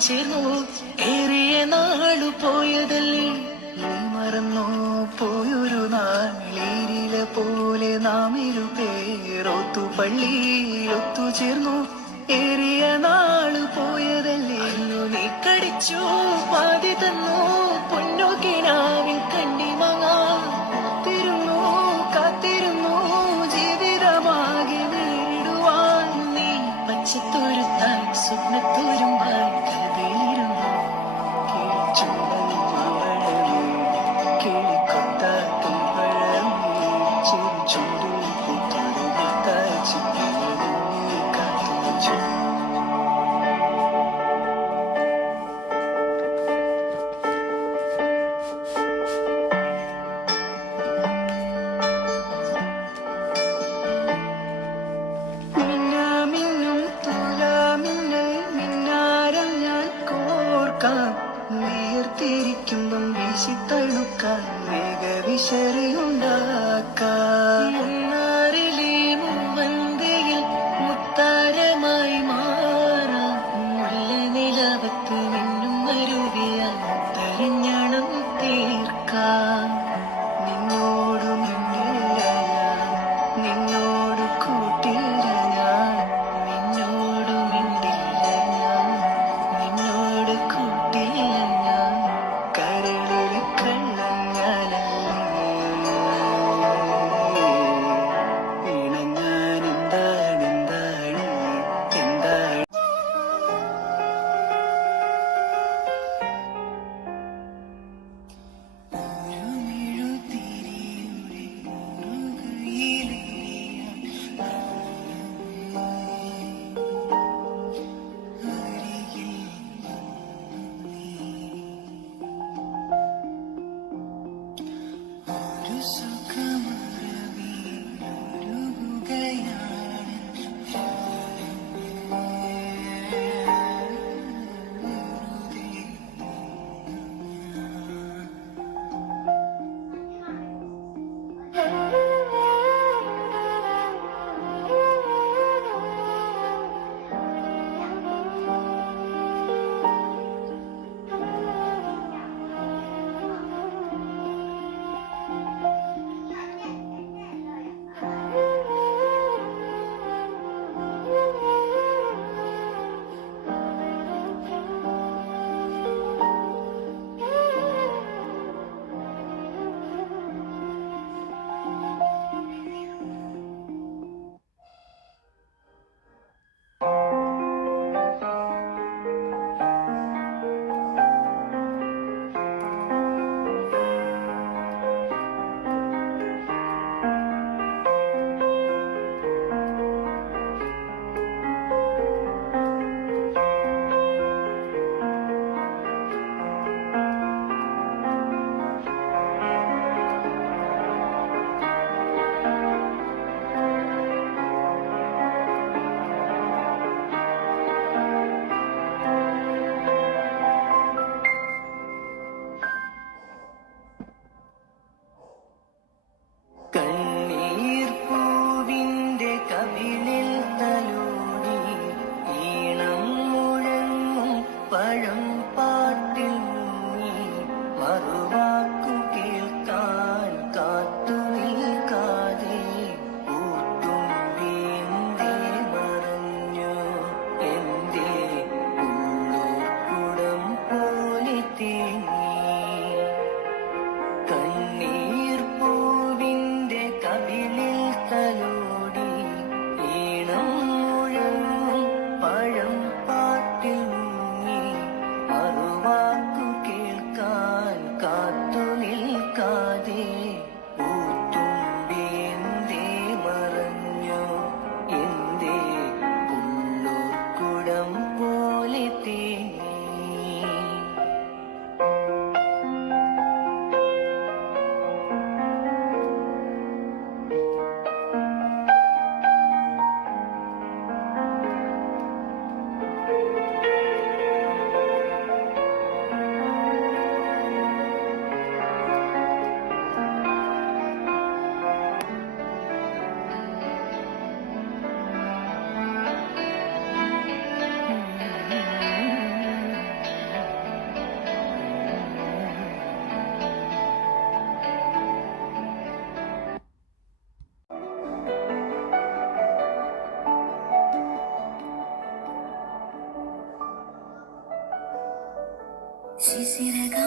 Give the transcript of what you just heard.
ചേർന്നു. ഏറിയ നാളു പോയതല്ലേ? നീ മറന്നോ? പോയൊരു നാളിരില പോലെ നാം ഇരുപേർ ഒത്തുപള്ളിയിൽ ഒത്തുചേർന്നു ഏറിയ നാളു പോയതല്ലേ? നീ കടിച്ചു പാതി തന്നു. പൊന്നോക്കിനാവിൻ കണ്ടി കാത്തിരുന്നു കാത്തിരുന്നു ജീവിതമാകെ നേരിടുവാൻ നീ പച്ചത്തോരുത്തായി സ്വപ്നത്തോരുമ്പായി വേഗവിശറിയുണ്ടാക്കാം しれが